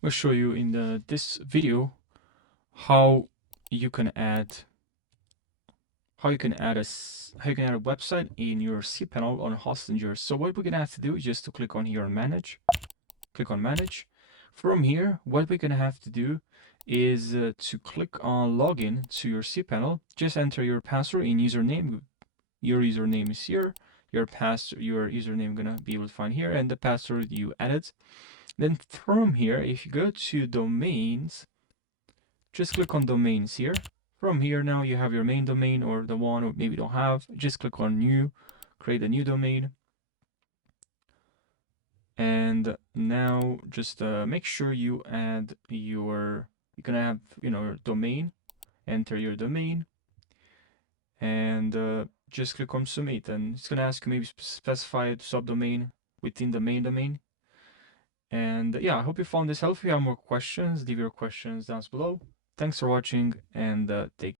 I'll show you in this video how you can add how you can add a website in your cPanel on Hostinger. So what we're gonna have to do is just to click on here on manage. Click on manage. From here, what we're gonna have to do is to click on login to your cPanel. Just enter your password and username. Your username is here. Your username gonna be able to find here, and the password you added. Then from here, if you go to domains, just click on domains here. From here now you have your main domain or the one or maybe don't have. Just click on new, create a new domain. And now just make sure you add you're gonna have, your domain, enter your domain, and just click on submit. And it's gonna ask you maybe specify a subdomain within the main domain. And yeah, I hope you found this helpful. If you have more questions, leave your questions down below. Thanks for watching, and take